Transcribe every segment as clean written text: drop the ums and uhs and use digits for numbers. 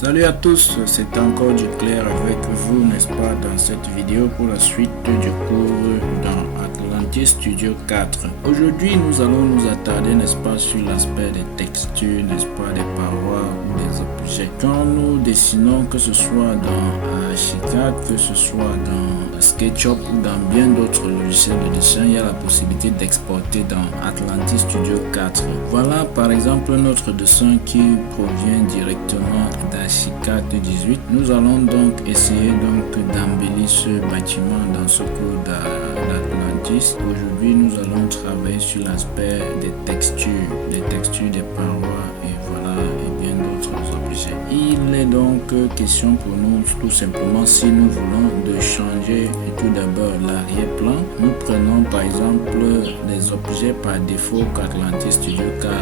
Salut à tous, c'est encore du clair avec vous, n'est-ce pas, dans cette vidéo pour la suite du cours dans Atlantis Studio 4. Aujourd'hui, nous allons nous attarder, n'est-ce pas, sur l'aspect des textures, n'est-ce pas, des parois ou des objets. Quand nous dessinons, que ce soit dans Archicad, que ce soit dans SketchUp ou dans bien d'autres logiciels de dessin, il y a la possibilité d'exporter dans Atlantis Studio 4. Voilà par exemple notre dessin qui provient directement d'Archicad 18. Nous allons donc essayer d'embellir ce bâtiment dans ce cours d'Atlantis. Aujourd'hui, nous allons travailler sur l'aspect des textures des parois et voilà, et bien d'autres objets. Il est donc question pour nous tout simplement, si nous voulons, de changer tout d'abord l'arrière-plan. Nous prenons par exemple les objets par défaut qu'Atlantis Studio 4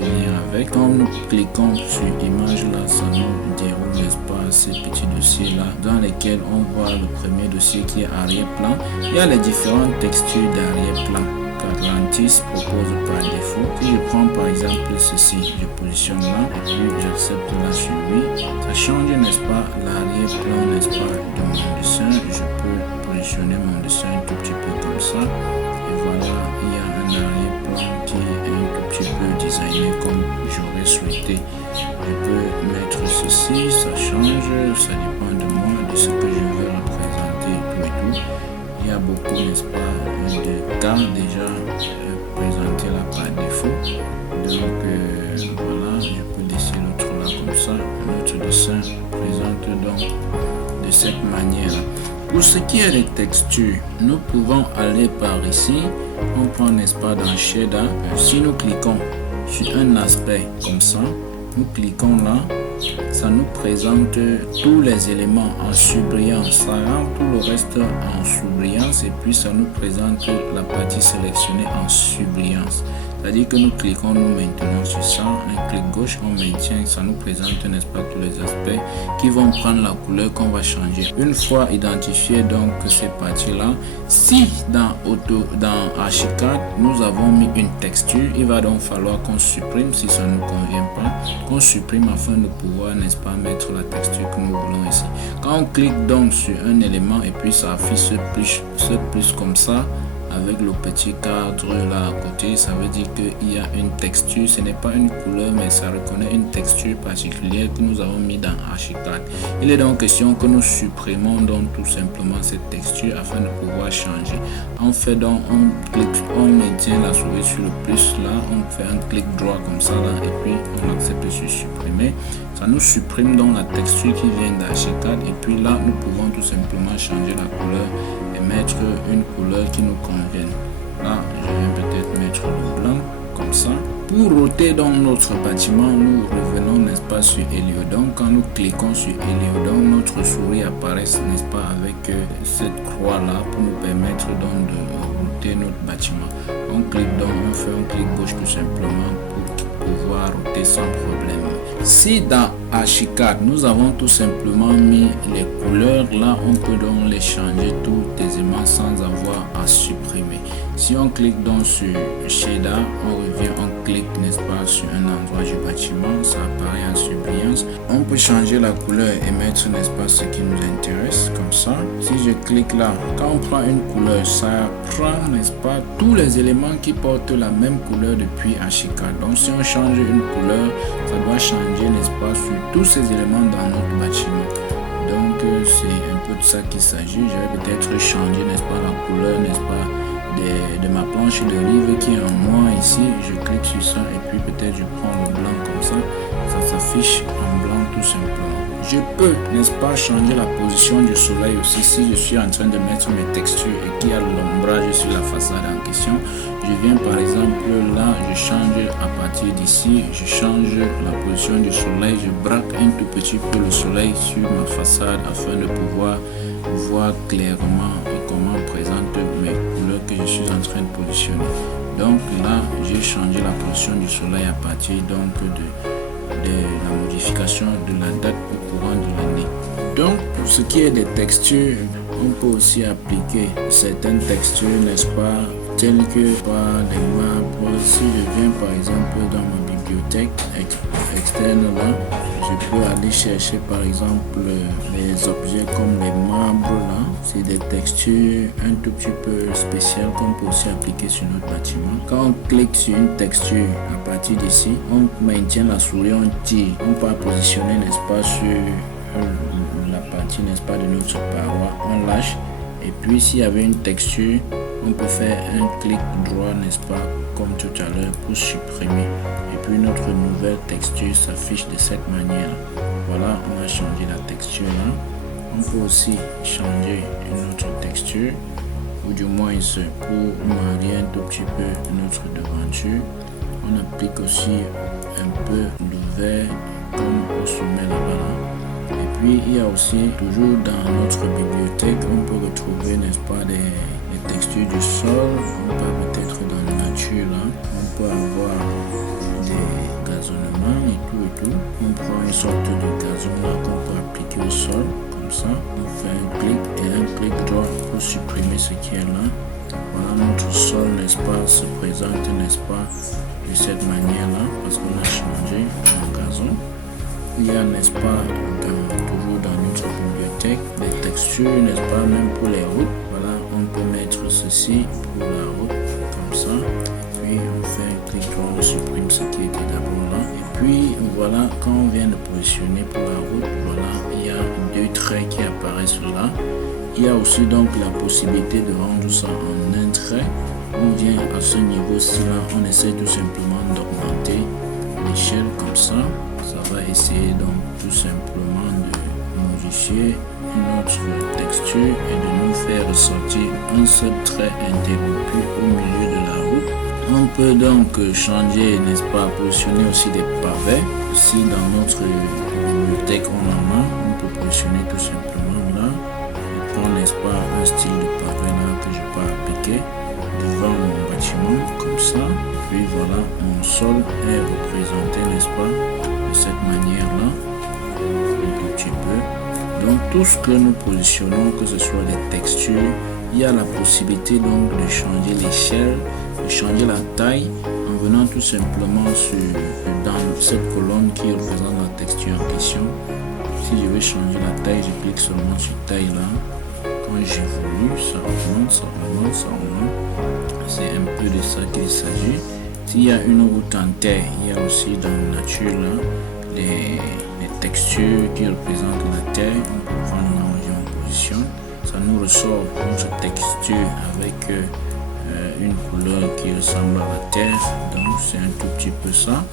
vient avec. Quand nous cliquons sur image là, ça nous déroule, n'est-ce pas, ces petits dossiers là dans lesquels on voit le premier dossier qui est arrière-plan. Il y a les différentes textures d'arrière-plan qu'Atlantis propose par défaut. Si je prends par exemple ceci, je positionne là et puis j'accepte là sur oui, ça change, n'est-ce pas, l'arrière-plan, n'est-ce pas, de mon dessin. Je peux positionner mon dessin un tout petit peu comme ça et voilà, il y a un arrière-plan qui est un tout petit peu designé comme j'aurais souhaité. Je peux mettre ceci, ça change, ça dépend de moi, de ce que je veux représenter, tout et tout. Il y a beaucoup, n'est-ce pas, de cas déjà présentés là par défaut. Donc voilà, je peux laisser l'autre là comme ça. Notre dessin présente donc de cette manière. Pour ce qui est des textures, nous pouvons aller par ici. On prend, n'est-ce pas, dans Shader. Si nous cliquons sur un aspect comme ça, nous cliquons là, ça nous présente tous les éléments en surbrillance, ça rend tout le reste en sous-brillance et puis ça nous présente la partie sélectionnée en surbrillance. C'est-à-dire que nous cliquons, nous maintenons sur ça, un clic gauche, on maintient, ça nous présente, n'est-ce pas, tous les aspects qui vont prendre la couleur qu'on va changer. Une fois identifié donc ces parties-là, si dans Archicad, nous avons mis une texture, il va donc falloir qu'on supprime si ça ne nous convient pas, qu'on supprime afin de pouvoir, n'est-ce pas, mettre la texture que nous voulons ici. Quand on clique donc sur un élément et puis ça affiche ce plus comme ça, avec le petit cadre là à côté, ça veut dire qu'il y a une texture, ce n'est pas une couleur mais ça reconnaît une texture particulière que nous avons mis dans Archicad. Il est donc question que nous supprimons donc tout simplement cette texture afin de pouvoir changer. On fait donc, on clique, on maintient la souris sur le plus là, on fait un clic droit comme ça là et puis on accepte sur supprimer. Ça nous supprime donc la texture qui vient d'Archicad et puis là nous pouvons tout simplement changer la couleur et mettre une couleur qui nous convienne. Là je vais peut-être mettre le blanc comme ça. Pour roter dans notre bâtiment, nous revenons, n'est-ce pas, sur Heliodon. Quand nous cliquons sur Heliodon, notre souris apparaît, n'est-ce pas, avec cette croix là pour nous permettre donc de router notre bâtiment. On clique donc, on fait un clic gauche tout simplement pour pouvoir router sans problème. Si dans Archicad nous avons tout simplement mis les couleurs, là on peut donc les changer tout aisément sans avoir à supprimer. Si on clique donc sur Shader, on revient, on clique, n'est-ce pas, sur un endroit du bâtiment, ça apparaît en surbrillance. On peut changer la couleur et mettre, n'est-ce pas, ce qui nous intéresse, comme ça. Si je clique là, quand on prend une couleur, ça prend, n'est-ce pas, tous les éléments qui portent la même couleur depuis Archicad. Donc si on change une couleur, ça doit changer, n'est-ce pas, sur tous ces éléments dans notre bâtiment. Donc c'est un peu de ça qu'il s'agit. Je vais peut-être changer, n'est-ce pas, la couleur, n'est-ce pas, de ma planche de rive qui est en noir ici. Je clique sur ça et puis peut-être je prends le blanc comme ça. Ça s'affiche en blanc tout simplement. Je peux, n'est-ce pas, changer la position du soleil aussi. Si je suis en train de mettre mes textures et qu'il y a l'ombrage sur la façade en question, je viens par exemple là, je change à partir d'ici, je change la position du soleil, je braque un tout petit peu le soleil sur ma façade afin de pouvoir voir clairement comment on présente mes couleurs que je suis en train de positionner. Donc là, j'ai changé la position du soleil à partir donc de la modification de la date au courant de l'année. Donc pour ce qui est des textures, on peut aussi appliquer certaines textures, n'est-ce pas, telles que par les marbres. Si je viens par exemple dans ma bibliothèque, bibliothèque externe là, je peux aller chercher par exemple les objets comme les marbres là. C'est des textures un tout petit peu spéciales qu'on peut aussi appliquer sur notre bâtiment. Quand on clique sur une texture à partir d'ici, on maintient la souris, on tire, on peut positionner, n'est-ce pas, sur la partie, n'est-ce pas, de notre paroi, on lâche. Et puis s'il y avait une texture, on peut faire un clic droit, n'est-ce pas, comme tout à l'heure, pour supprimer. Et puis notre nouvelle texture s'affiche de cette manière. Voilà, on a changé la texture là. On peut aussi changer une autre texture, ou du moins pour marier un tout petit peu notre devanture. On applique aussi un peu de vert comme au sommet là-bas. Et puis il y a aussi, toujours dans notre bibliothèque, on peut retrouver, n'est-ce pas, des textures du sol. On peut peut-être dans la nature là, on peut avoir des gazonnements et tout. On prend une sorte de gazon là qu'on peut appliquer au sol. Ça, on fait un clic et un clic droit pour supprimer ce qui est là. Voilà, notre sol, n'est-ce pas, se présente, n'est-ce pas, de cette manière là, parce qu'on a changé en gazon. Il y a, n'est-ce pas, toujours dans notre bibliothèque, des textures, n'est-ce pas, même pour les routes. Voilà, on peut mettre ceci pour la route, comme ça. Puis on fait un clic droit, on supprime ce qui était d'abord là. Et puis voilà, quand on vient de positionner pour la route, voilà, il y a deux traits qui apparaissent là. Il y a aussi donc la possibilité de rendre ça en un trait. On vient à ce niveau-ci là, on essaie tout simplement d'augmenter l'échelle comme ça. Ça va essayer donc tout simplement de modifier notre texture et de nous faire ressortir un seul trait interrompu au milieu de la route. On peut donc changer, n'est-ce pas, positionner aussi des pavés. Aussi dans notre bibliothèque on en a, on peut positionner tout simplement là. Je prends, n'est-ce pas, un style de pavé là que je peux appliquer devant mon bâtiment comme ça. Puis voilà, mon sol est représenté, n'est-ce pas, de cette manière là, un tout petit peu. Donc tout ce que nous positionnons, que ce soit des textures, il y a la possibilité donc de changer l'échelle, de changer la taille en venant tout simplement dans cette colonne qui représente la texture en question. Si je veux changer la taille, je clique seulement sur taille là. Quand j'évolue, ça augmente. C'est un peu de ça qu'il s'agit. S'il y a une route en terre, il y a aussi dans la nature là les textures qui représentent la terre. On peut prendre là où on positionne. Ça nous ressort notre texture avec une couleur qui ressemble à la terre. Donc c'est un tout petit peu ça.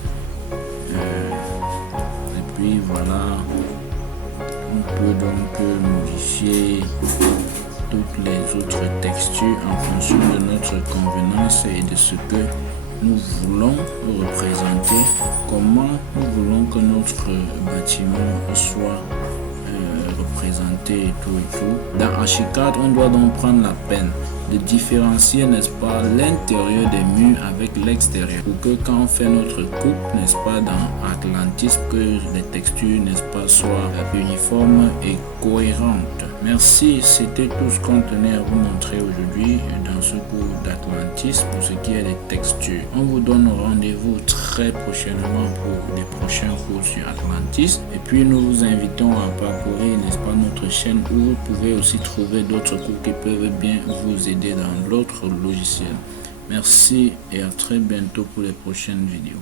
Et puis voilà, on peut donc modifier toutes les autres textures en fonction de notre convenance et de ce que nous voulons représenter, comment nous voulons que notre bâtiment soit représenté et tout. Dans Archicad, on doit donc prendre la peine de différencier, n'est-ce pas, l'intérieur des murs avec l'extérieur pour que quand on fait notre coupe, n'est-ce pas, dans Atlantis, que les textures, n'est-ce pas, soient uniformes et cohérentes. Merci, c'était tout ce qu'on tenait à vous montrer aujourd'hui dans ce cours d'Atlantis pour ce qui est des textures. On vous donne rendez-vous très prochainement pour des prochains cours sur Atlantis. Et puis nous vous invitons à parcourir, n'est-ce pas, notre chaîne où vous pouvez aussi trouver d'autres cours qui peuvent bien vous aider dans l'autre logiciel. Merci et à très bientôt pour les prochaines vidéos.